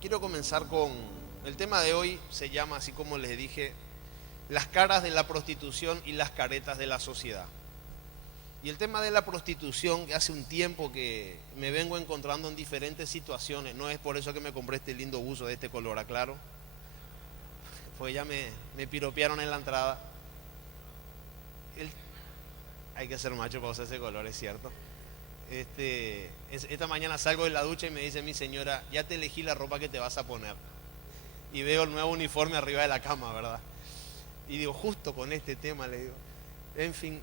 Quiero comenzar con el tema de hoy, se llama, así como les dije, las caras de la prostitución y las caretas de la sociedad. Y el tema de la prostitución, que hace un tiempo que me vengo encontrando en diferentes situaciones, no es por eso que me compré este lindo buzo de este color, aclaro, pues ya me piropearon en la entrada. Hay que ser macho para usar ese color, es cierto. Esta mañana salgo de la ducha y me dice mi señora, ya te elegí la ropa que te vas a poner. Y veo el nuevo uniforme arriba de la cama, ¿verdad? Y digo, justo con este tema, le digo. En fin,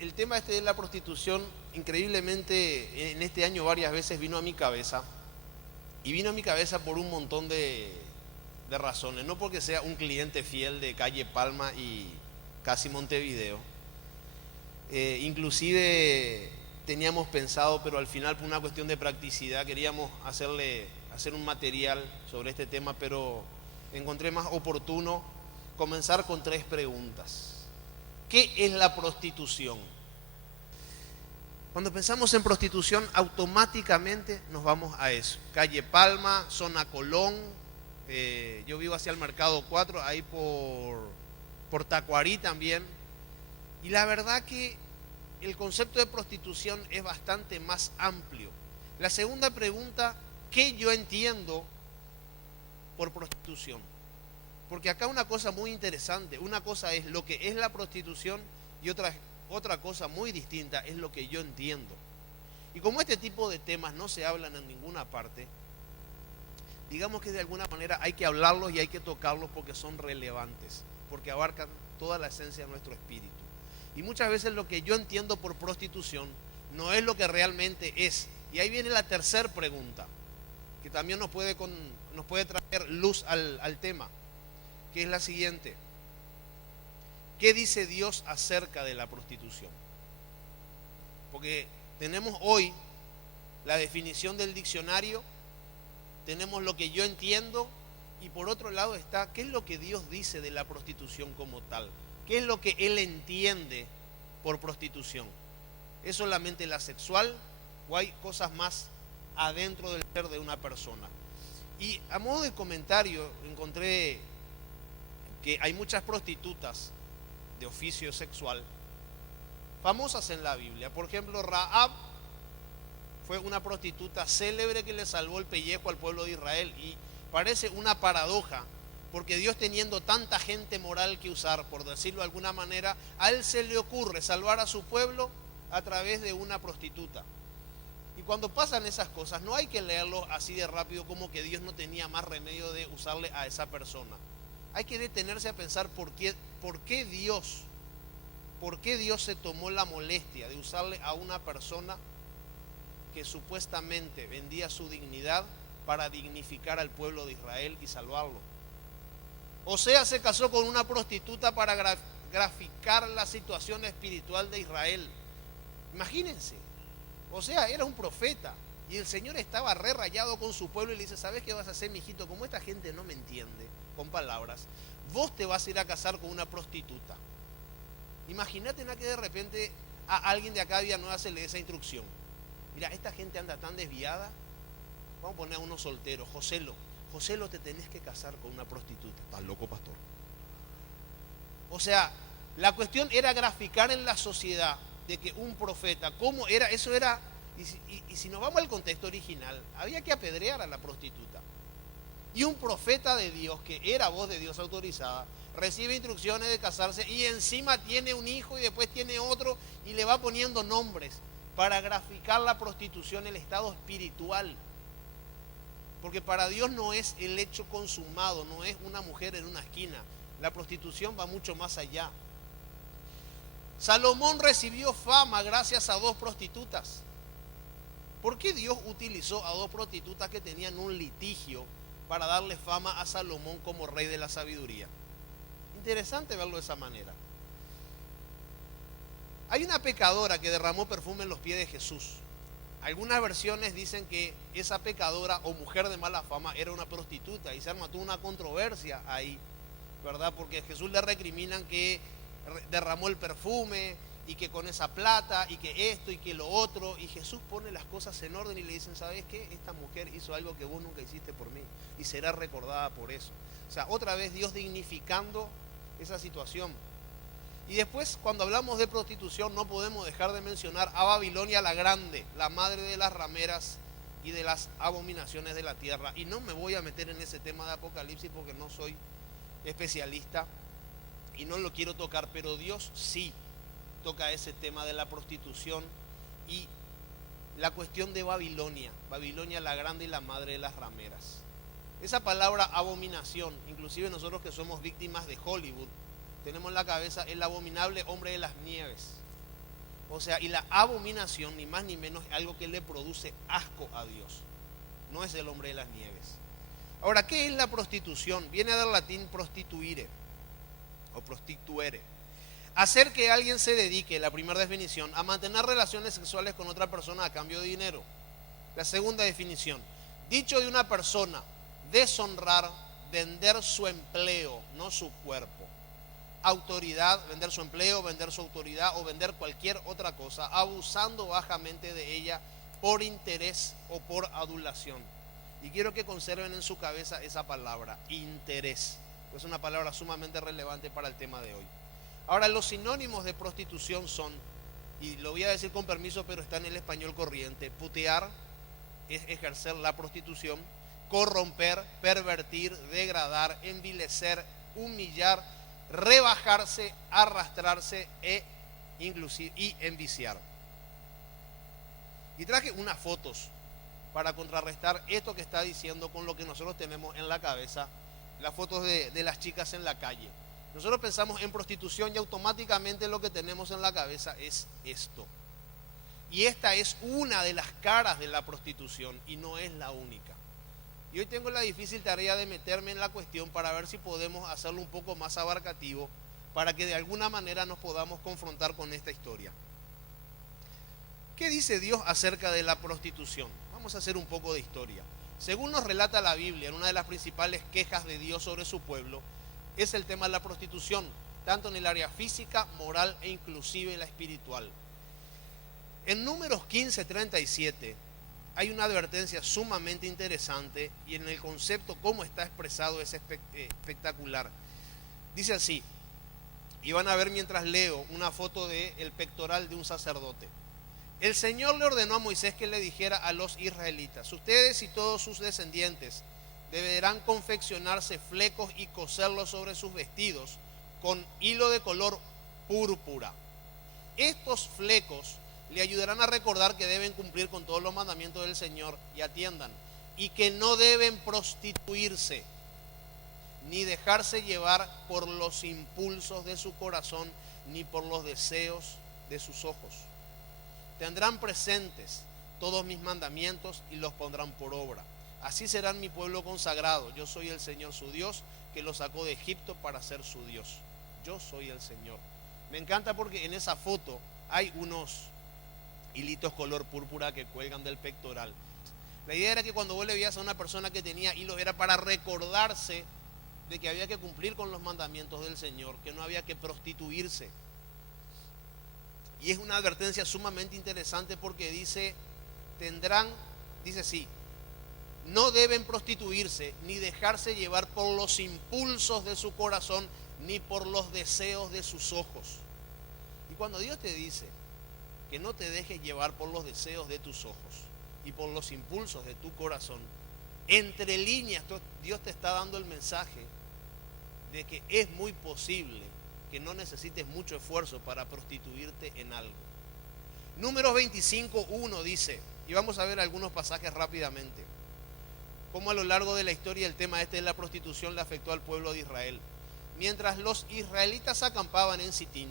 el tema de la prostitución, increíblemente, en este año varias veces vino a mi cabeza. Y vino a mi cabeza por un montón de razones. No porque sea un cliente fiel de calle Palma y casi Montevideo. Inclusive teníamos pensado, pero al final por una cuestión de practicidad queríamos hacer un material sobre este tema, pero encontré más oportuno comenzar con 3 preguntas. ¿Qué es la prostitución? Cuando pensamos en prostitución, automáticamente nos vamos a eso. Calle Palma, zona Colón, yo vivo hacia el Mercado 4, ahí por Tacuarí también. Y la verdad que el concepto de prostitución es bastante más amplio. La segunda pregunta, ¿qué yo entiendo por prostitución? Porque acá una cosa muy interesante, una cosa es lo que es la prostitución y otra cosa muy distinta es lo que yo entiendo. Y como este tipo de temas no se hablan en ninguna parte, digamos que de alguna manera hay que hablarlos y hay que tocarlos porque son relevantes, porque abarcan toda la esencia de nuestro espíritu. Y muchas veces lo que yo entiendo por prostitución no es lo que realmente es. Y ahí viene la tercera pregunta, que también nos puede traer luz al tema, que es la siguiente. ¿Qué dice Dios acerca de la prostitución? Porque tenemos hoy la definición del diccionario, tenemos lo que yo entiendo, y por otro lado está, ¿qué es lo que Dios dice de la prostitución como tal? ¿Qué es lo que Él entiende por prostitución? ¿Es solamente la sexual o hay cosas más adentro del ser de una persona? Y a modo de comentario encontré que hay muchas prostitutas de oficio sexual famosas en la Biblia. Por ejemplo, Rahab fue una prostituta célebre que le salvó el pellejo al pueblo de Israel, y parece una paradoja, porque Dios, teniendo tanta gente moral que usar, por decirlo de alguna manera, a Él se le ocurre salvar a su pueblo a través de una prostituta. Y cuando pasan esas cosas, no hay que leerlo así de rápido como que Dios no tenía más remedio de usarle a esa persona. Hay que detenerse a pensar por qué Dios se tomó la molestia de usarle a una persona que supuestamente vendía su dignidad para dignificar al pueblo de Israel y salvarlo. Osea se casó con una prostituta para graficar la situación espiritual de Israel. Imagínense, Osea era un profeta y el Señor estaba re rayado con su pueblo y le dice, ¿sabes qué vas a hacer, mijito? Como esta gente no me entiende con palabras, vos te vas a ir a casar con una prostituta. Imagínate que de repente a alguien de acá de Villanueva se le dé esa instrucción. Mira, esta gente anda tan desviada, vamos a poner a uno soltero, Joselo, te tenés que casar con una prostituta. ¿Estás loco, pastor? O sea, la cuestión era graficar en la sociedad de que un profeta, ¿cómo era? Eso era, y si nos vamos al contexto original, había que apedrear a la prostituta. Y un profeta de Dios, que era voz de Dios autorizada, recibe instrucciones de casarse y encima tiene un hijo y después tiene otro y le va poniendo nombres para graficar la prostitución, el estado espiritual. Porque para Dios no es el hecho consumado, no es una mujer en una esquina. La prostitución va mucho más allá. Salomón recibió fama gracias a 2 prostitutas. ¿Por qué Dios utilizó a 2 prostitutas que tenían un litigio para darle fama a Salomón como rey de la sabiduría? Interesante verlo de esa manera. Hay una pecadora que derramó perfume en los pies de Jesús. Algunas versiones dicen que esa pecadora o mujer de mala fama era una prostituta y se armó toda una controversia ahí, ¿verdad? Porque a Jesús le recriminan que derramó el perfume y que con esa plata, y que esto, y que lo otro. Y Jesús pone las cosas en orden y le dicen, ¿sabes qué? Esta mujer hizo algo que vos nunca hiciste por mí, y será recordada por eso. O sea, otra vez Dios dignificando esa situación. Y después, cuando hablamos de prostitución, no podemos dejar de mencionar a Babilonia la Grande, la madre de las rameras y de las abominaciones de la tierra. Y no me voy a meter en ese tema de Apocalipsis porque no soy especialista y no lo quiero tocar, pero Dios sí toca ese tema de la prostitución y la cuestión de Babilonia, Babilonia la Grande y la madre de las rameras. Esa palabra abominación, inclusive nosotros que somos víctimas de Hollywood, tenemos en la cabeza el abominable hombre de las nieves. O sea, y la abominación, ni más ni menos, es algo que le produce asco a Dios. No es el hombre de las nieves. Ahora, ¿qué es la prostitución? Viene del latín prostituire o prostituere. Hacer que alguien se dedique, la primera definición, a mantener relaciones sexuales con otra persona a cambio de dinero. La segunda definición, dicho de una persona, deshonrar, vender su empleo, no su cuerpo. Autoridad, vender su empleo, vender su autoridad o vender cualquier otra cosa, abusando bajamente de ella por interés o por adulación. Y quiero que conserven en su cabeza esa palabra, interés. Es una palabra sumamente relevante para el tema de hoy. Ahora, los sinónimos de prostitución son, y lo voy a decir con permiso, pero está en el español corriente: putear es ejercer la prostitución, corromper, pervertir, degradar, envilecer, humillar, rebajarse, arrastrarse y enviciar. Y traje unas fotos para contrarrestar esto que está diciendo con lo que nosotros tenemos en la cabeza, las fotos de las chicas en la calle. Nosotros pensamos en prostitución y automáticamente lo que tenemos en la cabeza es esto. Y esta es una de las caras de la prostitución y no es la única. Y hoy tengo la difícil tarea de meterme en la cuestión para ver si podemos hacerlo un poco más abarcativo, para que de alguna manera nos podamos confrontar con esta historia. ¿Qué dice Dios acerca de la prostitución? Vamos a hacer un poco de historia. Según nos relata la Biblia, una de las principales quejas de Dios sobre su pueblo es el tema de la prostitución, tanto en el área física, moral e inclusive la espiritual. En Números 15:37 hay una advertencia sumamente interesante y en el concepto cómo está expresado es espectacular. Dice así, y van a ver mientras leo una foto del pectoral de un sacerdote. El Señor le ordenó a Moisés que le dijera a los israelitas: ustedes y todos sus descendientes deberán confeccionarse flecos y coserlos sobre sus vestidos con hilo de color púrpura. Estos flecos le ayudarán a recordar que deben cumplir con todos los mandamientos del Señor, y atiendan, y que no deben prostituirse ni dejarse llevar por los impulsos de su corazón ni por los deseos de sus ojos. Tendrán presentes todos mis mandamientos y los pondrán por obra. Así serán mi pueblo consagrado. Yo soy el Señor su Dios, que los sacó de Egipto para ser su Dios. Yo soy el Señor. Me encanta porque en esa foto hay unos hilitos color púrpura que cuelgan del pectoral. La idea era que cuando vos le veías a una persona que tenía hilos era para recordarse de que había que cumplir con los mandamientos del Señor, que no había que prostituirse. Y es una advertencia sumamente interesante porque dice sí, no deben prostituirse ni dejarse llevar por los impulsos de su corazón ni por los deseos de sus ojos. Y cuando Dios te dice que no te dejes llevar por los deseos de tus ojos y por los impulsos de tu corazón, entre líneas Dios te está dando el mensaje de que es muy posible que no necesites mucho esfuerzo para prostituirte en algo. Números 25:1 dice, y vamos a ver algunos pasajes rápidamente, cómo a lo largo de la historia el tema de la prostitución le afectó al pueblo de Israel. Mientras los israelitas acampaban en Sitín,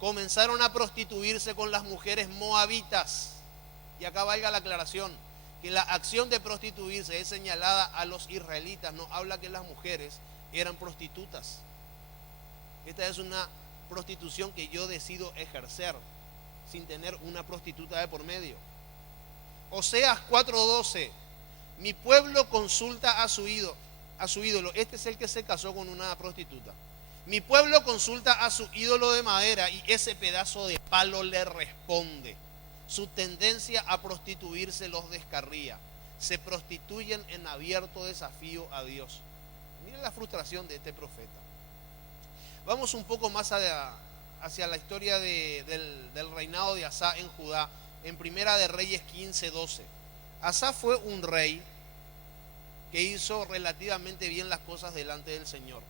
comenzaron a prostituirse con las mujeres moabitas. Y acá valga la aclaración, que la acción de prostituirse es señalada a los israelitas, no habla que las mujeres eran prostitutas. Esta es una prostitución que yo decido ejercer sin tener una prostituta de por medio. Oseas 4:12, mi pueblo consulta a su ídolo. Este es el que se casó con una prostituta. Mi pueblo consulta a su ídolo de madera y ese pedazo de palo le responde. Su tendencia a prostituirse los descarría. Se prostituyen en abierto desafío a Dios. Miren la frustración de este profeta. Vamos un poco más hacia la historia del reinado de Asa en Judá, en Primera de Reyes 15:12. Asa fue un rey que hizo relativamente bien las cosas delante del Señor.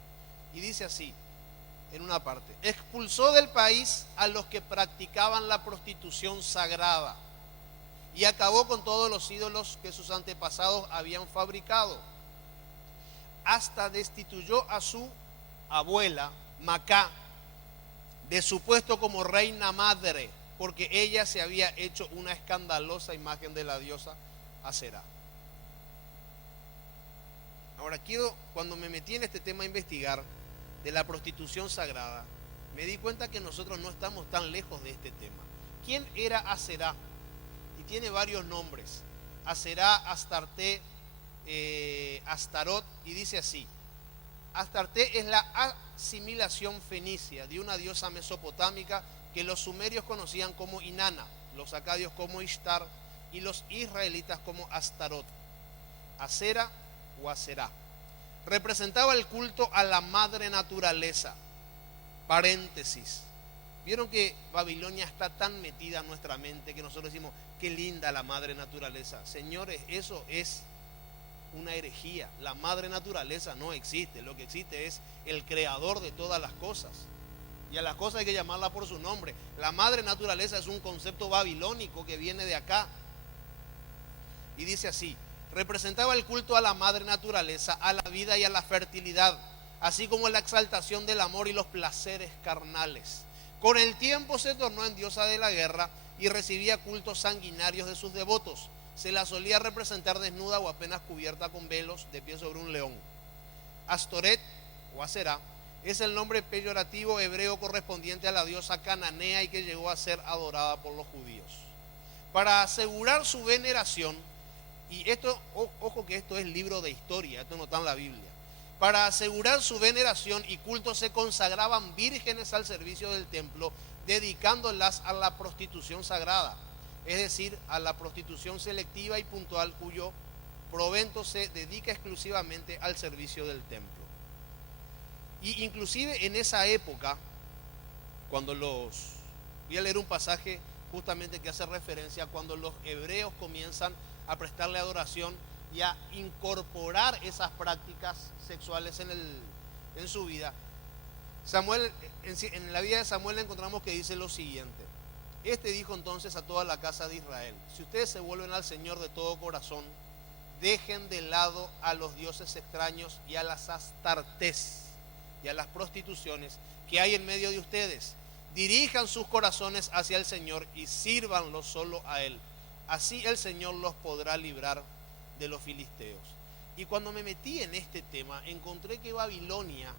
Y dice así, en una parte: expulsó del país a los que practicaban la prostitución sagrada y acabó con todos los ídolos que sus antepasados habían fabricado. Hasta destituyó a su abuela, Macá, de su puesto como reina madre, porque ella se había hecho una escandalosa imagen de la diosa Aserá. Ahora cuando me metí en este tema a investigar de la prostitución sagrada, me di cuenta que nosotros no estamos tan lejos de este tema. ¿Quién era Aserá? Y tiene varios nombres: Aserá, Astarté, Astarot, y dice así. Astarté es la asimilación fenicia de una diosa mesopotámica que los sumerios conocían como Inanna, los acadios como Ishtar y los israelitas como Astarot. Asera o Aserá representaba el culto a la madre naturaleza. Paréntesis. Vieron que Babilonia está tan metida en nuestra mente que nosotros decimos, qué linda la madre naturaleza. Señores, eso es una herejía. La madre naturaleza no existe. Lo que existe es el creador de todas las cosas. Y a las cosas hay que llamarla por su nombre. La madre naturaleza es un concepto babilónico que viene de acá. Y dice así: representaba el culto a la madre naturaleza, a la vida y a la fertilidad, así como la exaltación del amor y los placeres carnales. Con el tiempo se tornó en diosa de la guerra y recibía cultos sanguinarios de sus devotos. Se la solía representar desnuda o apenas cubierta con velos, de pie sobre un león. Astoret o Aserá es el nombre peyorativo hebreo correspondiente a la diosa cananea y que llegó a ser adorada por los judíos. Para asegurar su veneración, y esto, ojo que esto es libro de historia, esto no está en la Biblia. Para asegurar su veneración y culto se consagraban vírgenes al servicio del templo, dedicándolas a la prostitución sagrada, es decir, a la prostitución selectiva y puntual, cuyo provento se dedica exclusivamente al servicio del templo. Y inclusive en esa época, voy a leer un pasaje justamente que hace referencia cuando los hebreos comienzan a prestarle adoración y a incorporar esas prácticas sexuales en su vida. En la vida de Samuel encontramos que dice lo siguiente: este dijo entonces a toda la casa de Israel: si ustedes se vuelven al Señor de todo corazón, dejen de lado a los dioses extraños y a las astartés y a las prostituciones que hay en medio de ustedes. Dirijan sus corazones hacia el Señor y sírvanlo solo a Él. Así el Señor los podrá librar de los filisteos. Y cuando me metí en este tema, encontré que Babilonia,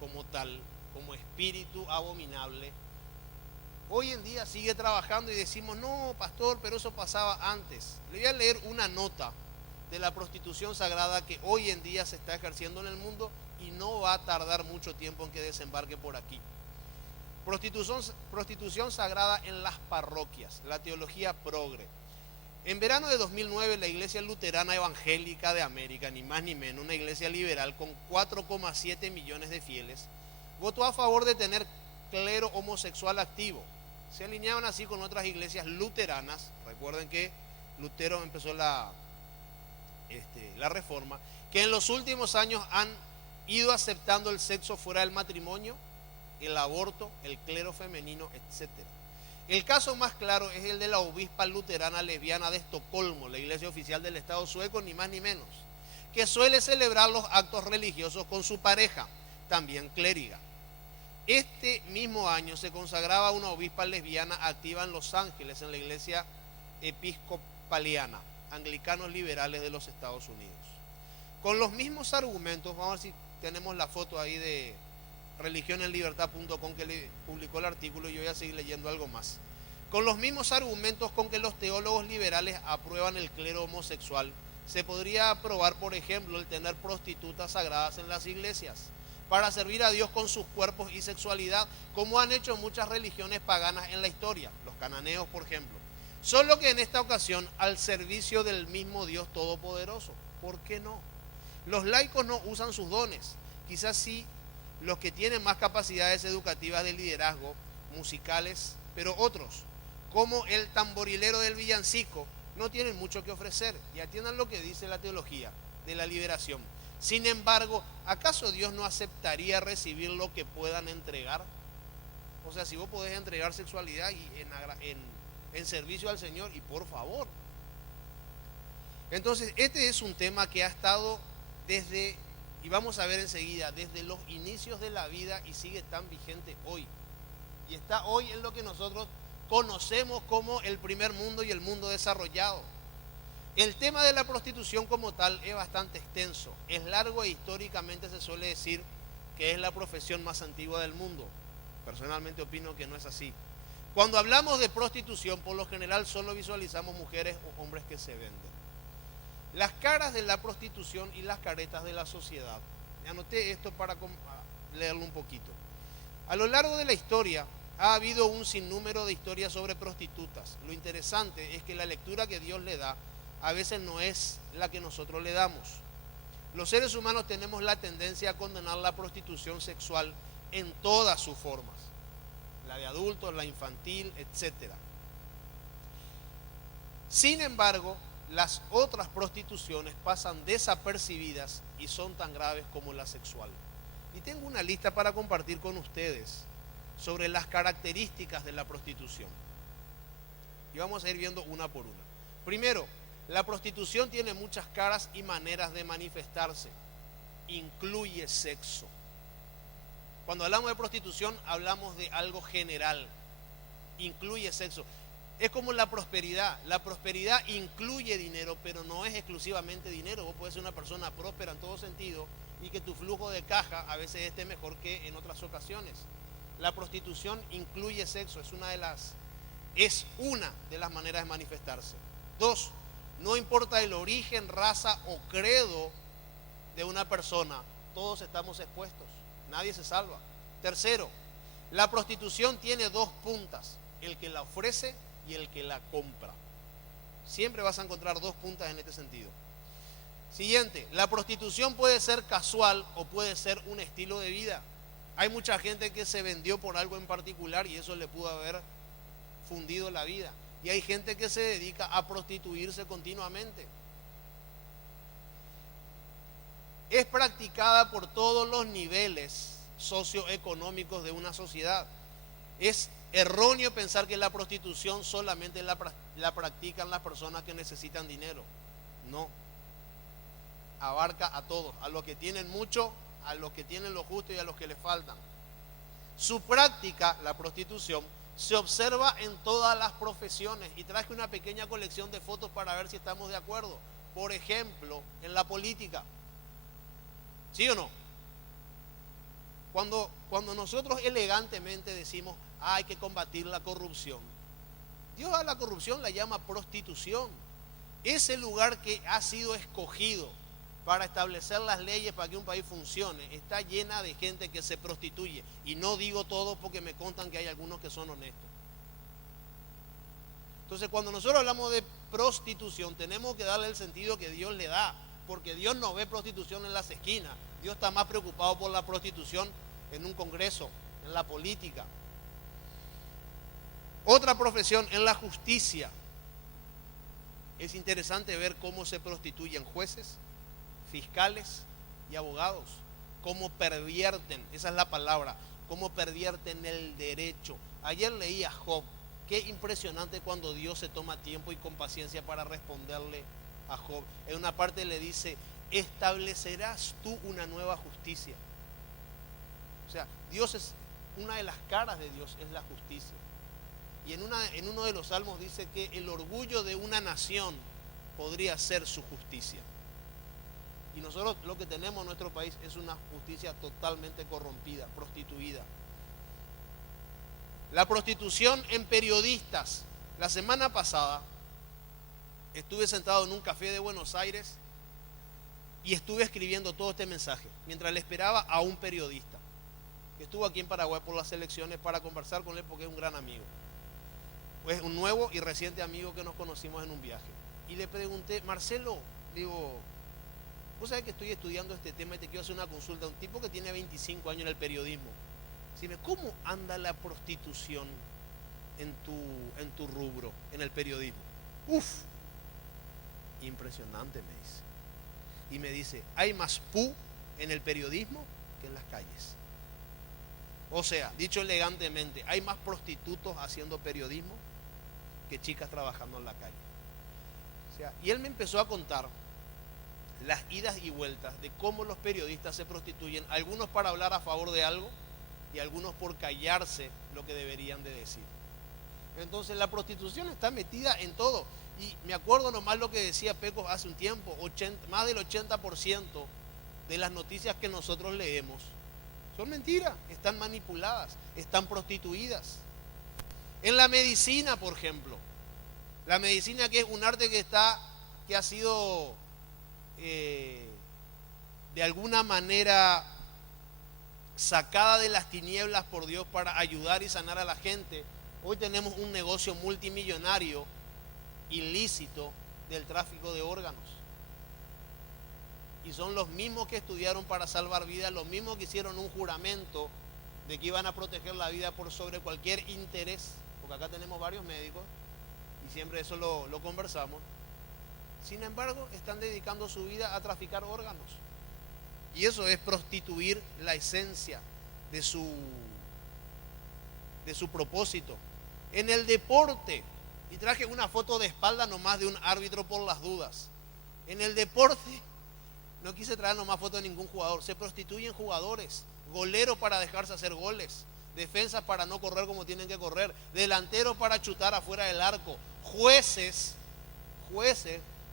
como tal, como espíritu abominable, hoy en día sigue trabajando y decimos, no, pastor, pero eso pasaba antes. Le voy a leer una nota de la prostitución sagrada que hoy en día se está ejerciendo en el mundo y no va a tardar mucho tiempo en que desembarque por aquí. Prostitución sagrada en las parroquias, la teología progre. En verano de 2009, la Iglesia Luterana Evangélica de América, ni más ni menos, una iglesia liberal con 4,7 millones de fieles, votó a favor de tener clero homosexual activo. Se alineaban así con otras iglesias luteranas. Recuerden que Lutero empezó la reforma, que en los últimos años han ido aceptando el sexo fuera del matrimonio, el aborto, el clero femenino, etc. El caso más claro es el de la obispa luterana lesbiana de Estocolmo, la iglesia oficial del Estado sueco, ni más ni menos, que suele celebrar los actos religiosos con su pareja, también clériga. Este mismo año se consagraba una obispa lesbiana activa en Los Ángeles, en la iglesia episcopaliana, anglicanos liberales de los Estados Unidos. Con los mismos argumentos, vamos a ver si tenemos la foto ahí de religionenlibertad.com que le publicó el artículo, y yo voy a seguir leyendo algo más. Con los mismos argumentos con que los teólogos liberales aprueban el clero homosexual, se podría aprobar, por ejemplo, el tener prostitutas sagradas en las iglesias. para servir a Dios con sus cuerpos y sexualidad, como han hecho muchas religiones paganas en la historia, los cananeos por ejemplo. Solo que en esta ocasión al servicio del mismo Dios Todopoderoso. ¿Por qué no? Los laicos no usan sus dones, quizás sí los que tienen más capacidades educativas de liderazgo, musicales, pero otros, como el tamborilero del villancico, no tienen mucho que ofrecer. Y atiendan lo que dice la teología de la liberación. Sin embargo, ¿acaso Dios no aceptaría recibir lo que puedan entregar? O sea, si vos podés entregar sexualidad y en servicio al Señor, y por favor. Entonces, este es un tema que ha estado desde, y vamos a ver enseguida, desde los inicios de la vida y sigue tan vigente hoy. Y está hoy en lo que nosotros conocemos como el primer mundo y el mundo desarrollado. El tema de la prostitución como tal es bastante extenso, es largo e históricamente se suele decir que es la profesión más antigua del mundo. Personalmente opino que no es así. Cuando hablamos de prostitución, por lo general solo visualizamos mujeres o hombres que se venden. Las caras de la prostitución y las caretas de la sociedad. Anoté esto para leerlo un poquito. A lo largo de la historia ha habido un sinnúmero de historias sobre prostitutas. Lo interesante es que la lectura que Dios le da a veces no es la que nosotros le damos. Los seres humanos tenemos la tendencia a condenar la prostitución sexual en todas sus formas. La de adultos, la infantil, etc. Sin embargo, las otras prostituciones pasan desapercibidas y son tan graves como la sexual. Y tengo una lista para compartir con ustedes sobre las características de la prostitución. Y vamos a ir viendo una por una. Primero, la prostitución tiene muchas caras y maneras de manifestarse. Incluye sexo. Cuando hablamos de prostitución, hablamos de algo general. Incluye sexo. Es como la prosperidad. La prosperidad incluye dinero, pero no es exclusivamente dinero. Vos podés ser una persona próspera en todo sentido y que tu flujo de caja a veces esté mejor que en otras ocasiones. La prostitución incluye sexo, es una de las maneras de manifestarse. 2, no importa el origen, raza o credo de una persona, todos estamos expuestos, nadie se salva. 3, la prostitución tiene 2 puntas, el que la ofrece y el que la compra. Siempre vas a encontrar 2 puntas en este sentido. Siguiente, la prostitución puede ser casual o puede ser un estilo de vida. Hay mucha gente que se vendió por algo en particular y eso le pudo haber fundido la vida. Y hay gente que se dedica a prostituirse continuamente. Es practicada por todos los niveles socioeconómicos de una sociedad. Es erróneo pensar que la prostitución solamente la practican las personas que necesitan dinero. No. Abarca a todos, a los que tienen mucho, a los que tienen lo justo y a los que les faltan. Su práctica, la prostitución, se observa en todas las profesiones y traje una pequeña colección de fotos para ver si estamos de acuerdo. Por ejemplo, en la política. ¿Sí o no? Cuando nosotros elegantemente decimos hay que combatir la corrupción, Dios a la corrupción la llama prostitución. Ese lugar que ha sido escogido para establecer las leyes para que un país funcione, está llena de gente que se prostituye. Y no digo todo porque me contan que hay algunos que son honestos. Entonces, cuando nosotros hablamos de prostitución, tenemos que darle el sentido que Dios le da, porque Dios no ve prostitución en las esquinas. Dios está más preocupado por la prostitución en un congreso, en la política. Otra profesión, en la justicia. Es interesante ver cómo se prostituyen jueces, fiscales y abogados, cómo pervierten, esa es la palabra, cómo pervierten el derecho. Ayer leí a Job, qué impresionante cuando Dios se toma tiempo y con paciencia para responderle a Job. En una parte le dice, establecerás tú una nueva justicia. O sea, Dios es, una de las caras de Dios es la justicia. Y en uno de los salmos dice que el orgullo de una nación podría ser su justicia. Y nosotros lo que tenemos en nuestro país es una justicia totalmente corrompida, prostituida. La prostitución en periodistas. La semana pasada estuve sentado en un café de Buenos Aires Y estuve escribiendo todo este mensaje mientras le esperaba a un periodista que estuvo aquí en Paraguay por las elecciones para conversar con él porque es un gran amigo. Pues un nuevo y reciente amigo que nos conocimos en un viaje. Y le pregunté, Marcelo, digo, vos sabés que estoy estudiando este tema y te quiero hacer una consulta. Un tipo que tiene 25 años en el periodismo. Dime, ¿cómo anda la prostitución en tu rubro, en el periodismo? Uf, impresionante, me dice. Y me dice, hay más pu en el periodismo que en las calles. O sea, dicho elegantemente, hay más prostitutos haciendo periodismo que chicas trabajando en la calle. O sea, y él me empezó a contar las idas y vueltas de cómo los periodistas se prostituyen, algunos para hablar a favor de algo y algunos por callarse lo que deberían de decir. Entonces la prostitución está metida en todo. Y me acuerdo nomás lo que decía Pecos hace un tiempo, más del 80% de las noticias que nosotros leemos son mentiras, están manipuladas, están prostituidas. En la medicina, por ejemplo, la medicina, que es un arte que ha sido de alguna manera sacada de las tinieblas por Dios para ayudar y sanar a la gente. Hoy tenemos un negocio multimillonario ilícito del tráfico de órganos. Y son los mismos que estudiaron para salvar vidas, los mismos que hicieron un juramento de que iban a proteger la vida por sobre cualquier interés, porque acá tenemos varios médicos y siempre eso lo conversamos. Sin embargo, están dedicando su vida a traficar órganos. Y eso es prostituir la esencia de su propósito. En el deporte, y traje una foto de espalda nomás de un árbitro por las dudas. En el deporte, no quise traer nomás foto de ningún jugador. Se prostituyen jugadores, goleros para dejarse hacer goles, defensas para no correr como tienen que correr, delanteros para chutar afuera del arco, jueces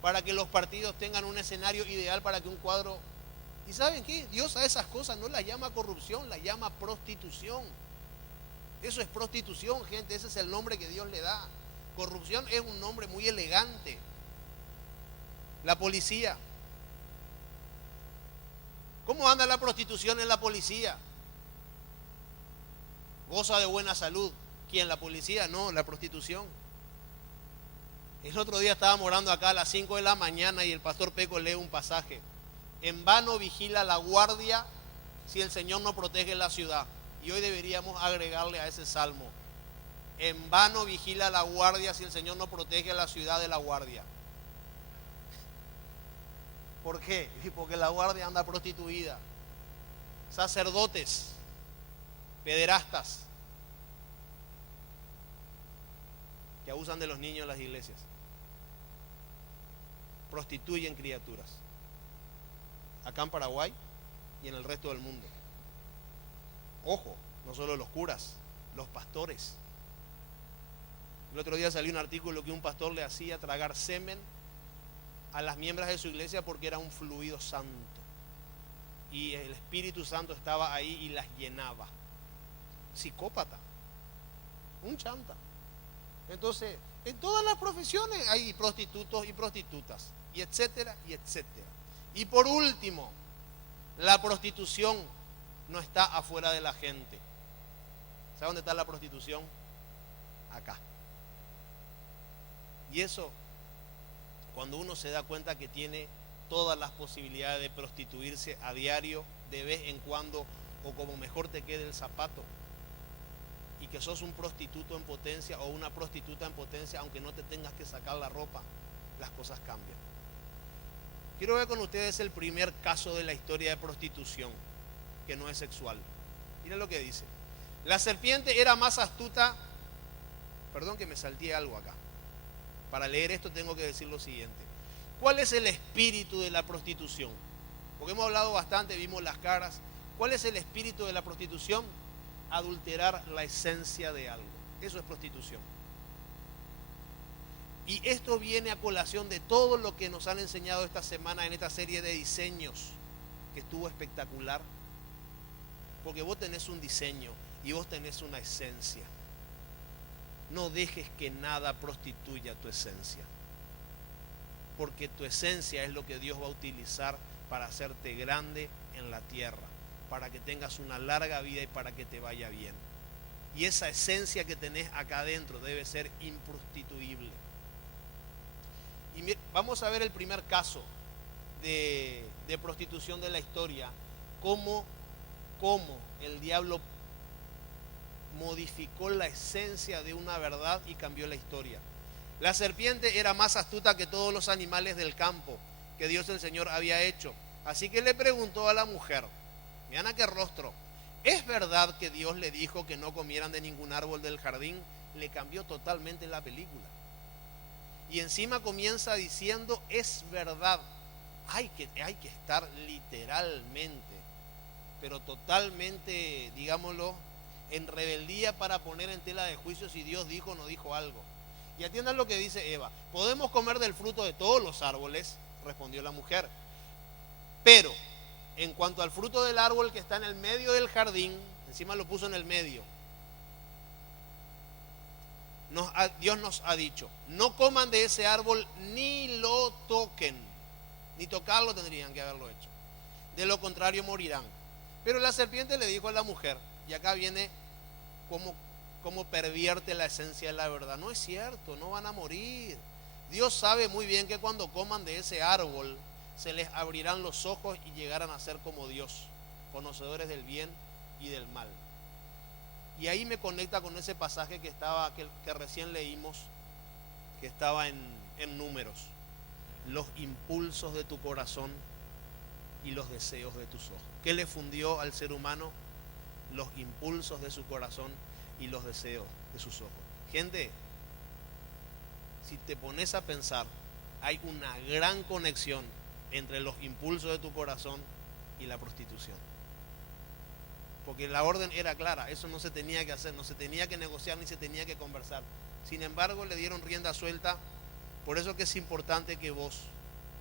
para que los partidos tengan un escenario ideal para que un cuadro... ¿Y saben qué? Dios a esas cosas no las llama corrupción, las llama prostitución. Eso es prostitución, gente, ese es el nombre que Dios le da. Corrupción es un nombre muy elegante. La policía. ¿Cómo anda la prostitución en la policía? Goza de buena salud. ¿Quién? ¿La policía? No, la prostitución. El otro día estábamos orando acá a las 5 de la mañana y el pastor Peco lee un pasaje. En vano vigila la guardia si el Señor no protege la ciudad. Y hoy deberíamos agregarle a ese salmo: en vano vigila la guardia si el Señor no protege la ciudad de la guardia. ¿Por qué? Porque la guardia anda prostituida. Sacerdotes, pederastas, que abusan de los niños en las iglesias, prostituyen criaturas, acá en Paraguay y en el resto del mundo. Ojo, no solo los curas, los pastores. El otro día salió un artículo que un pastor le hacía tragar semen a las miembros de su iglesia porque era un fluido santo. Y el Espíritu Santo estaba ahí y las llenaba. Psicópata, un chanta. Entonces, en todas las profesiones hay prostitutos y prostitutas, y etcétera, y etcétera. Y por último, la prostitución no está afuera de la gente. ¿Sabe dónde está la prostitución? Acá. Y eso, cuando uno se da cuenta que tiene todas las posibilidades de prostituirse a diario, de vez en cuando, o como mejor te quede el zapato, y que sos un prostituto en potencia o una prostituta en potencia, aunque no te tengas que sacar la ropa, las cosas cambian. Quiero ver con ustedes el primer caso de la historia de prostitución, que no es sexual. Miren lo que dice. La serpiente era más astuta. Perdón que me salté algo acá. Para leer esto tengo que decir lo siguiente. ¿Cuál es el espíritu de la prostitución? Porque hemos hablado bastante, vimos las caras. ¿Cuál es el espíritu de la prostitución? Adulterar la esencia de algo. Eso es prostitución. Y esto viene a colación de todo lo que nos han enseñado esta semana en esta serie de diseños, que estuvo espectacular. Porque vos tenés un diseño y vos tenés una esencia. No dejes que nada prostituya tu esencia. porque tu esencia es lo que Dios va a utilizar para hacerte grande en la tierra, para que tengas una larga vida y para que te vaya bien. Y esa esencia que tenés acá adentro debe ser improstituible. Y vamos a ver el primer caso de prostitución de la historia, cómo el diablo modificó la esencia de una verdad y cambió la historia. La serpiente era más astuta que todos los animales del campo que Dios el Señor había hecho. Así que le preguntó a la mujer, miren a qué rostro, ¿es verdad que Dios le dijo que no comieran de ningún árbol del jardín? Le cambió totalmente la película. Y encima comienza diciendo, es verdad. Hay que estar literalmente, pero totalmente, digámoslo, en rebeldía para poner en tela de juicio si Dios dijo o no dijo algo. Y atiendan lo que dice Eva. ¿Podemos comer del fruto de todos los árboles? Respondió la mujer. Pero, en cuanto al fruto del árbol que está en el medio del jardín, encima lo puso en el medio, Dios nos ha dicho, no coman de ese árbol ni lo toquen. Ni tocarlo tendrían que haberlo hecho. De lo contrario morirán. Pero la serpiente le dijo a la mujer, y acá viene cómo pervierte la esencia de la verdad. No es cierto, no van a morir. Dios sabe muy bien que cuando coman de ese árbol se les abrirán los ojos y llegarán a ser como Dios, conocedores del bien y del mal. Y ahí me conecta con ese pasaje que recién leímos, que estaba en Números. Los impulsos de tu corazón y los deseos de tus ojos. ¿Qué le fundió al ser humano? Los impulsos de su corazón y los deseos de sus ojos. Gente, si te pones a pensar, hay una gran conexión entre los impulsos de tu corazón y la prostitución. Porque la orden era clara, eso no se tenía que hacer, no se tenía que negociar ni se tenía que conversar. Sin embargo, le dieron rienda suelta. Por eso que es importante que vos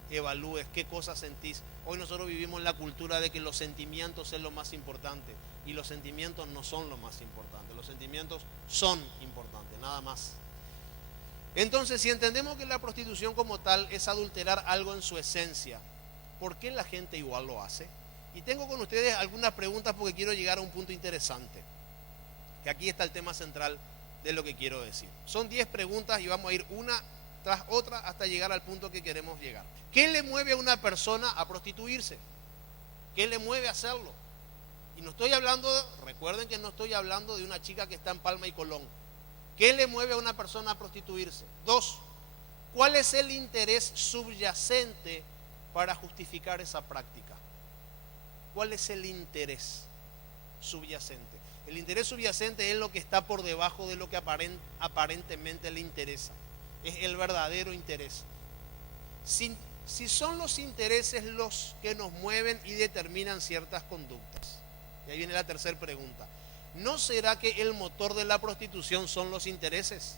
evalúes qué cosas sentís. Hoy nosotros vivimos en la cultura de que los sentimientos es lo más importante, y los sentimientos no son lo más importante. Los sentimientos son importantes, nada más. Entonces, si entendemos que la prostitución como tal es adulterar algo en su esencia, ¿por qué la gente igual lo hace? Y tengo con ustedes algunas preguntas porque quiero llegar a un punto interesante, que aquí está el tema central de lo que quiero decir. Son 10 preguntas y vamos a ir una tras otra hasta llegar al punto que queremos llegar. ¿Qué le mueve a una persona a prostituirse? ¿Qué le mueve a hacerlo? Y no estoy hablando, recuerden que no estoy hablando de una chica que está en Palma y Colón. ¿Qué le mueve a una persona a prostituirse? 2. ¿Cuál es el interés subyacente para justificar esa práctica? ¿Cuál es el interés subyacente? El interés subyacente es lo que está por debajo de lo que aparentemente le interesa. Es el verdadero interés. Si son los intereses los que nos mueven y determinan ciertas conductas. Y ahí viene la tercera pregunta. ¿No será que el motor de la prostitución son los intereses?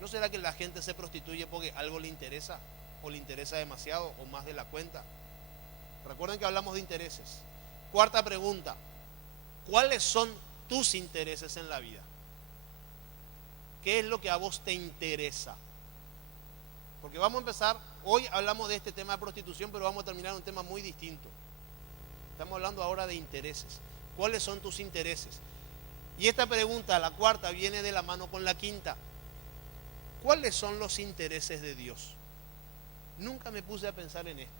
¿No será que la gente se prostituye porque algo le interesa? ¿O le interesa demasiado o más de la cuenta? Recuerden que hablamos de intereses. Cuarta pregunta. ¿Cuáles son tus intereses en la vida? ¿Qué es lo que a vos te interesa? Porque vamos a empezar, hoy hablamos de este tema de prostitución, pero vamos a terminar en un tema muy distinto. Estamos hablando ahora de intereses. ¿Cuáles son tus intereses? Y esta pregunta, la cuarta, viene de la mano con la quinta. ¿Cuáles son los intereses de Dios? Nunca me puse a pensar en esto.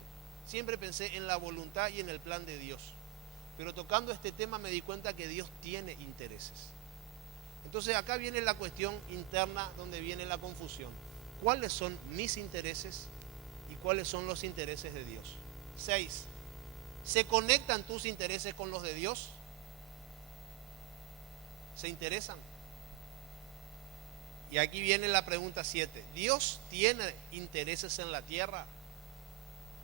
Siempre pensé en la voluntad y en el plan de Dios. Pero tocando este tema me di cuenta que Dios tiene intereses. Entonces acá viene la cuestión interna donde viene la confusión. ¿Cuáles son mis intereses y cuáles son los intereses de Dios? 6. ¿Se conectan tus intereses con los de Dios? ¿Se interesan? Y aquí viene la pregunta 7. ¿Dios tiene intereses en la tierra?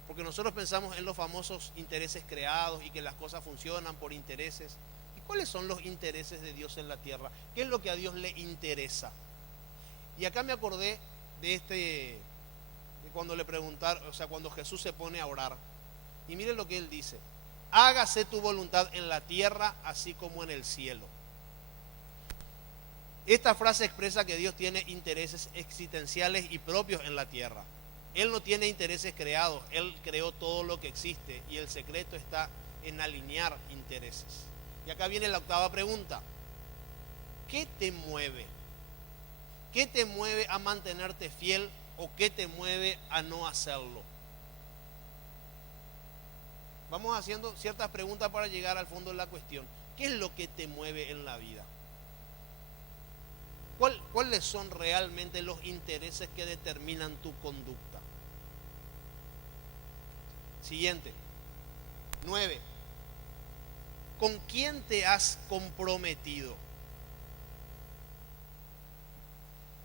Porque nosotros pensamos en los famosos intereses creados y que las cosas funcionan por intereses. ¿Y cuáles son los intereses de Dios en la tierra? ¿Qué es lo que a Dios le interesa? Y acá me acordé de cuando le preguntaron, o sea, cuando Jesús se pone a orar. Y miren lo que él dice: hágase tu voluntad en la tierra así como en el cielo. Esta frase expresa que Dios tiene intereses existenciales y propios en la tierra. Él no tiene intereses creados, Él creó todo lo que existe y el secreto está en alinear intereses. Y acá viene la octava pregunta. ¿Qué te mueve? ¿Qué te mueve a mantenerte fiel o qué te mueve a no hacerlo? Vamos haciendo ciertas preguntas para llegar al fondo de la cuestión. ¿Qué es lo que te mueve en la vida? ¿Cuáles son realmente los intereses que determinan tu conducta? Siguiente. 9. ¿Con quién te has comprometido?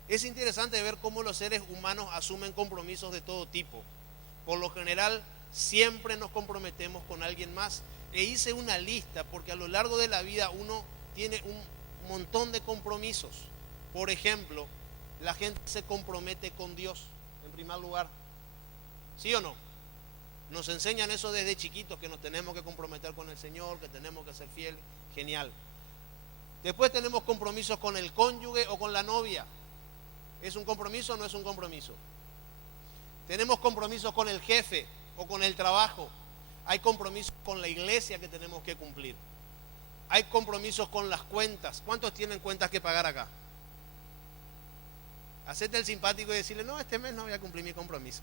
Es interesante ver cómo los seres humanos asumen compromisos de todo tipo. Por lo general, siempre nos comprometemos con alguien más. E hice una lista porque a lo largo de la vida uno tiene un montón de compromisos. Por ejemplo, la gente se compromete con Dios, en primer lugar. ¿Sí o no? Nos enseñan eso desde chiquitos, que nos tenemos que comprometer con el Señor, que tenemos que ser fieles. Genial. Después tenemos compromisos con el cónyuge o con la novia. ¿Es un compromiso o no es un compromiso? Tenemos compromisos con el jefe o con el trabajo. Hay compromisos con la iglesia que tenemos que cumplir. Hay compromisos con las cuentas. ¿Cuántos tienen cuentas que pagar acá? Hacete el simpático y decirle, no, este mes no voy a cumplir mi compromiso.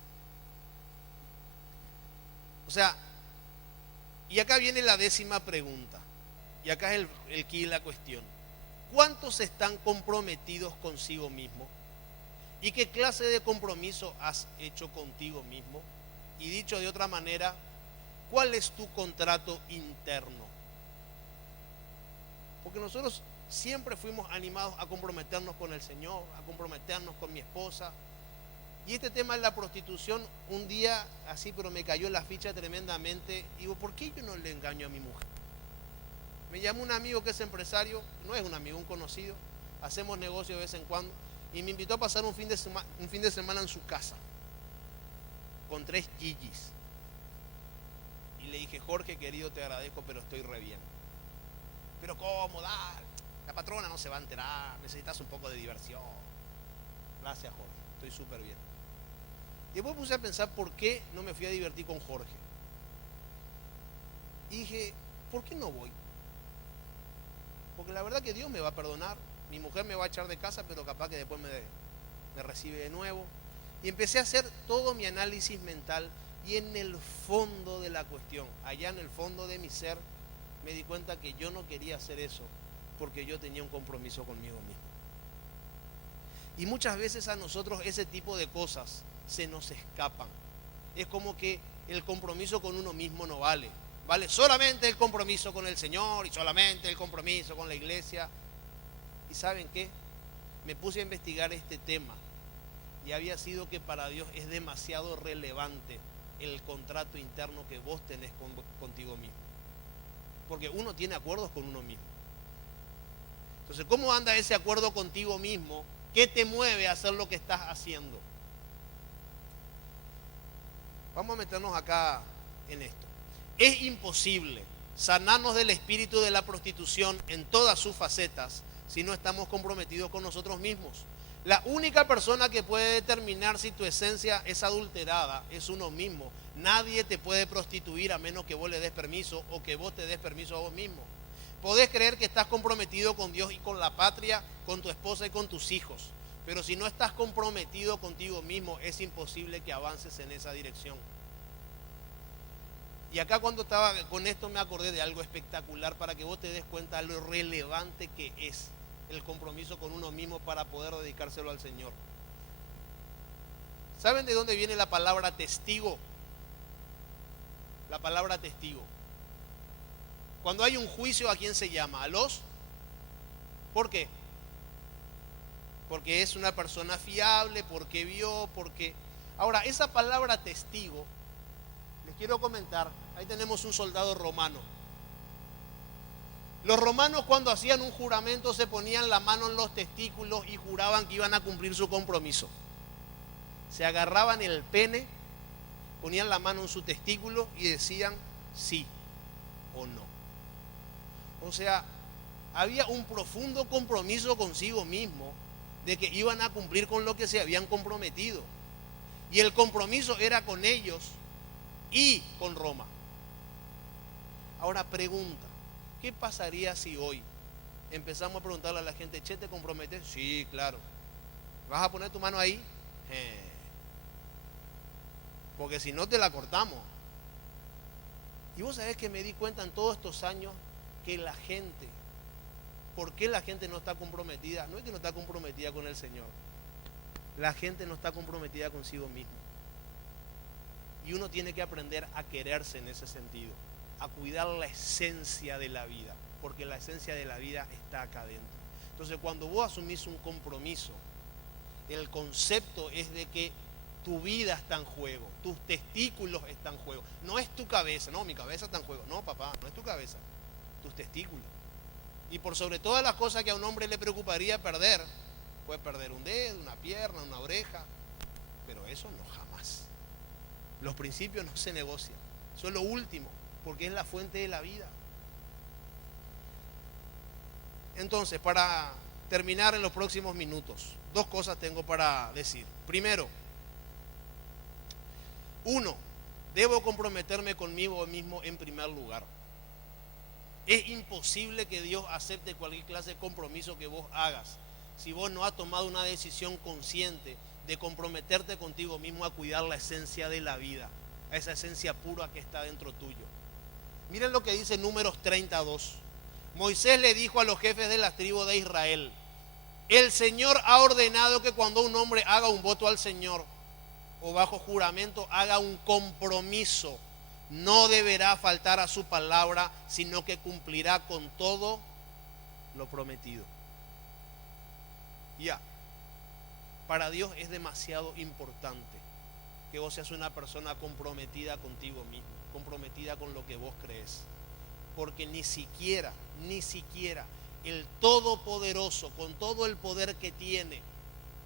O sea, y acá viene la 10ª pregunta. Y acá es el quid de la cuestión. ¿Cuántos están comprometidos consigo mismo? ¿Y qué clase de compromiso has hecho contigo mismo? Y dicho de otra manera, ¿cuál es tu contrato interno? Porque nosotros siempre fuimos animados a comprometernos con el Señor, a comprometernos con mi esposa. Y este tema de la prostitución, un día así, pero me cayó la ficha tremendamente. Digo, ¿por qué yo no le engaño a mi mujer? Me llamó un amigo que es empresario, no es un amigo, un conocido. Hacemos negocio de vez en cuando. Y me invitó a pasar un fin de semana en su casa, con 3 Gigis. Y le dije, Jorge, querido, te agradezco, pero estoy re bien. Pero ¿cómo? La patrona no se va a enterar, necesitas un poco de diversión. Gracias, Jorge, estoy súper bien. Y después puse a pensar por qué no me fui a divertir con Jorge. Y dije, ¿por qué no voy? Porque la verdad que Dios me va a perdonar. Mi mujer me va a echar de casa, pero capaz que después me recibe de nuevo. Y empecé a hacer todo mi análisis mental y en el fondo de la cuestión, allá en el fondo de mi ser, me di cuenta que yo no quería hacer eso porque yo tenía un compromiso conmigo mismo. Y muchas veces a nosotros ese tipo de cosas se nos escapan. Es como que el compromiso con uno mismo no vale. Vale solamente el compromiso con el Señor y solamente el compromiso con la iglesia. ¿Y saben qué? Me puse a investigar este tema y había sido que para Dios es demasiado relevante el contrato interno que vos tenés contigo mismo. Porque uno tiene acuerdos con uno mismo. Entonces, ¿cómo anda ese acuerdo contigo mismo? ¿Qué te mueve a hacer lo que estás haciendo? Vamos a meternos acá en esto. Es imposible sanarnos del espíritu de la prostitución en todas sus facetas si no estamos comprometidos con nosotros mismos. La única persona que puede determinar si tu esencia es adulterada es uno mismo. Nadie te puede prostituir a menos que vos le des permiso o que vos te des permiso a vos mismo. Podés creer que estás comprometido con Dios y con la patria, con tu esposa y con tus hijos. Pero si no estás comprometido contigo mismo, es imposible que avances en esa dirección. Y acá cuando estaba con esto me acordé de algo espectacular para que vos te des cuenta de lo relevante que es el compromiso con uno mismo para poder dedicárselo al Señor. ¿Saben de dónde viene la palabra testigo? La palabra testigo. Cuando hay un juicio, ¿a quién se llama? ¿A los? ¿Por qué? Porque es una persona fiable, porque vio, porque... Ahora, esa palabra testigo, les quiero comentar, ahí tenemos un soldado romano. Los romanos cuando hacían un juramento se ponían la mano en los testículos y juraban que iban a cumplir su compromiso. Se agarraban el pene, ponían la mano en su testículo y decían sí o no. O sea, había un profundo compromiso consigo mismo de que iban a cumplir con lo que se habían comprometido. Y el compromiso era con ellos y con Roma. Ahora pregunta, ¿qué pasaría si hoy empezamos a preguntarle a la gente, che, ¿te comprometes? Sí, claro. ¿Vas a poner tu mano ahí? Porque si no te la cortamos. Y vos sabés que me di cuenta en todos estos años que la gente, ¿por qué la gente no está comprometida? No es que no está comprometida con el Señor. La gente no está comprometida consigo mismo. Y uno tiene que aprender a quererse en ese sentido, a cuidar la esencia de la vida, porque la esencia de la vida está acá adentro. Entonces, cuando vos asumís un compromiso, el concepto es de que tu vida está en juego, tus testículos están en juego. No es tu cabeza, no, mi cabeza está en juego. No, papá, no es tu cabeza, tus testículos. Y por sobre todas las cosas que a un hombre le preocuparía perder, puede perder un dedo, una pierna, una oreja, pero eso no, jamás. Los principios no se negocian, eso es lo último, porque es la fuente de la vida. Entonces, para terminar en los próximos minutos, dos cosas tengo para decir. Primero, uno, debo comprometerme conmigo mismo en primer lugar. Es imposible que Dios acepte cualquier clase de compromiso que vos hagas si vos no has tomado una decisión consciente de comprometerte contigo mismo a cuidar la esencia de la vida, a esa esencia pura que está dentro tuyo. Miren lo que dice Números 32. Moisés le dijo a los jefes de las tribus de Israel: el Señor ha ordenado que cuando un hombre haga un voto al Señor o bajo juramento haga un compromiso, no deberá faltar a su palabra, sino que cumplirá con todo lo prometido. Ya, para Dios es demasiado importante que vos seas una persona comprometida contigo mismo, comprometida con lo que vos crees, porque ni siquiera el Todopoderoso, con todo el poder que tiene,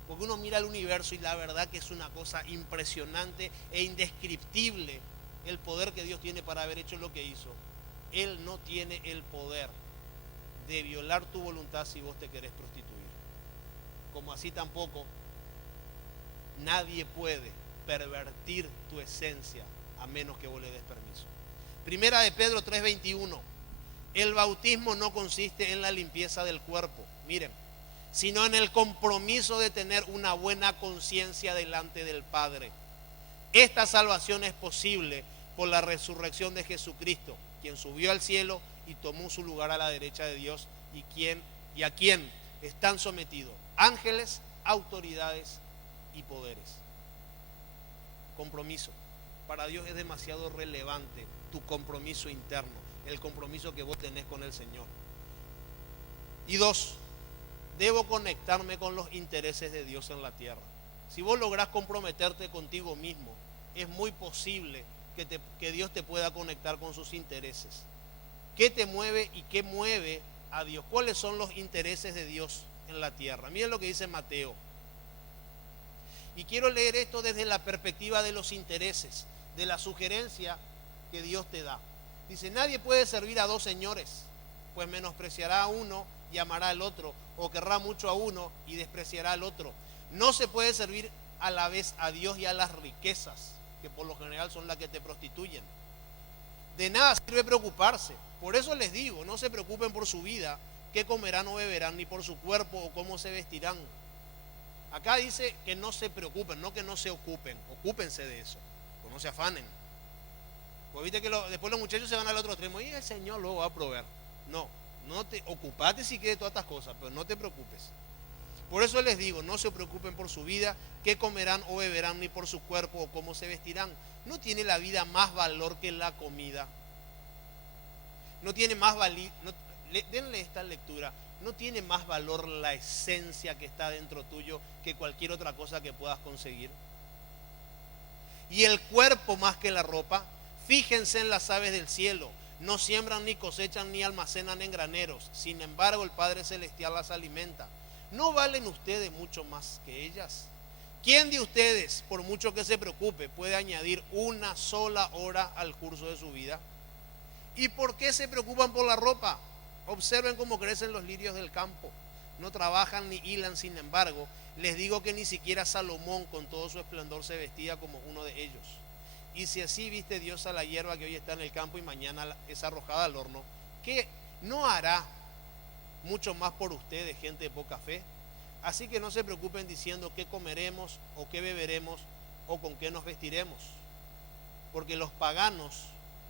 porque uno mira el universo y la verdad que es una cosa impresionante e indescriptible el poder que Dios tiene para haber hecho lo que hizo. Él no tiene el poder de violar tu voluntad si vos te querés prostituir. Como así tampoco nadie puede pervertir tu esencia a menos que vos le des permiso. Primera de Pedro 3:21. El bautismo no consiste en la limpieza del cuerpo, miren, sino en el compromiso de tener una buena conciencia delante del Padre. Esta salvación es posible por la resurrección de Jesucristo, quien subió al cielo y tomó su lugar a la derecha de Dios y a quien están sometidos ángeles, autoridades y poderes. Compromiso. Para Dios es demasiado relevante tu compromiso interno, el compromiso que vos tenés con el Señor. Y dos, debo conectarme con los intereses de Dios en la tierra. Si vos lográs comprometerte contigo mismo, es muy posible que Dios te pueda conectar con sus intereses. ¿Qué te mueve y qué mueve a Dios? ¿Cuáles son los intereses de Dios en la tierra? Miren lo que dice Mateo. Y quiero leer esto desde la perspectiva de los intereses, de la sugerencia que Dios te da. Dice: nadie puede servir a dos señores, pues menospreciará a uno y amará al otro, o querrá mucho a uno y despreciará al otro. No se puede servir a la vez a Dios y a las riquezas, que por lo general son las que te prostituyen. De nada sirve preocuparse. Por eso les digo, no se preocupen por su vida, qué comerán o beberán, ni por su cuerpo o cómo se vestirán. Acá dice que no se preocupen, no que no se ocupen. Ocúpense de eso, pues no se afanen. Pues viste que después los muchachos se van al otro extremo y el Señor luego va a proveer. No te ocupate si quieres todas estas cosas, pero no te preocupes. Por eso les digo, no se preocupen por su vida, qué comerán o beberán, ni por su cuerpo o cómo se vestirán. ¿No tiene la vida más valor que la comida? No tiene más valor, denle esta lectura. ¿No tiene más valor la esencia que está dentro tuyo que cualquier otra cosa que puedas conseguir? Y el cuerpo más que la ropa. Fíjense en las aves del cielo, no siembran ni cosechan ni almacenan en graneros, sin embargo el Padre Celestial las alimenta. ¿No valen ustedes mucho más que ellas? ¿Quién de ustedes, por mucho que se preocupe, puede añadir una sola hora al curso de su vida? ¿Y por qué se preocupan por la ropa? Observen cómo crecen los lirios del campo. No trabajan ni hilan, sin embargo, les digo que ni siquiera Salomón con todo su esplendor se vestía como uno de ellos. Y si así viste Dios a la hierba que hoy está en el campo y mañana es arrojada al horno, ¿qué no hará mucho más por ustedes, gente de poca fe? Así que no se preocupen diciendo qué comeremos o qué beberemos o con qué nos vestiremos, porque los paganos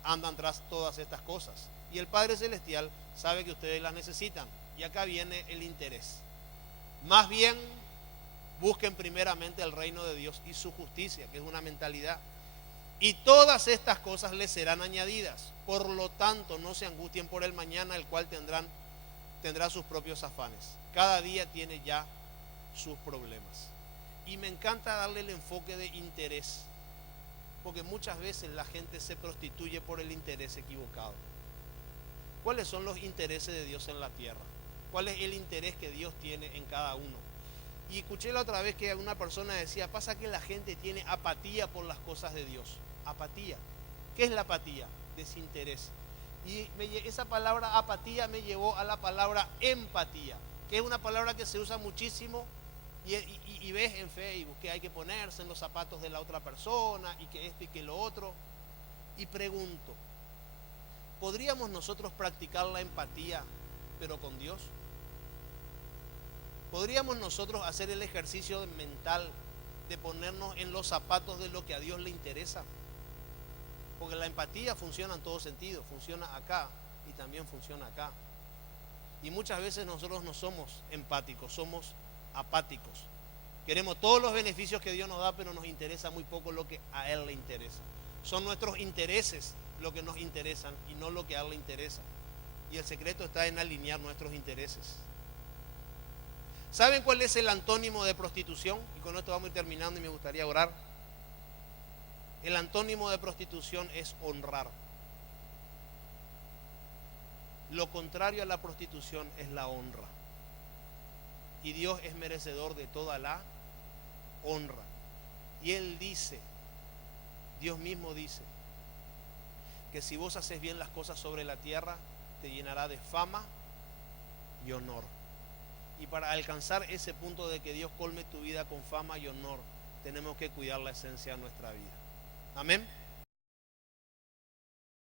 andan tras todas estas cosas, y el Padre Celestial sabe que ustedes las necesitan. Y acá viene el interés. Más bien, busquen primeramente el reino de Dios y su justicia, que es una mentalidad, y todas estas cosas les serán añadidas. Por lo tanto, no se angustien por el mañana, el cual tendrá sus propios afanes. Cada día tiene ya sus problemas. Y me encanta darle el enfoque de interés, porque muchas veces la gente se prostituye por el interés equivocado. ¿Cuáles son los intereses de Dios en la tierra? ¿Cuál es el interés que Dios tiene en cada uno? Y escuché la otra vez que una persona decía, pasa que la gente tiene apatía por las cosas de Dios. Apatía. ¿Qué es la apatía? Desinterés. Y esa palabra apatía me llevó a la palabra empatía, que es una palabra que se usa muchísimo y ves en Facebook que hay que ponerse en los zapatos de la otra persona y que esto y que lo otro. Y pregunto, ¿podríamos nosotros practicar la empatía pero con Dios? ¿Podríamos nosotros hacer el ejercicio mental de ponernos en los zapatos de lo que a Dios le interesa? Porque la empatía funciona en todo sentido, funciona acá y también funciona acá. Y muchas veces nosotros no somos empáticos, somos apáticos. Queremos todos los beneficios que Dios nos da, pero nos interesa muy poco lo que a Él le interesa. Son nuestros intereses lo que nos interesan y no lo que a Él le interesa. Y el secreto está en alinear nuestros intereses. ¿Saben cuál es el antónimo de prostitución? Y con esto vamos a ir terminando y me gustaría orar. El antónimo de prostitución es honrar. Lo contrario a la prostitución es la honra. Y Dios es merecedor de toda la honra. Y Él dice, Dios mismo dice, que si vos haces bien las cosas sobre la tierra, te llenará de fama y honor. Y para alcanzar ese punto de que Dios colme tu vida con fama y honor, tenemos que cuidar la esencia de nuestra vida. Amén.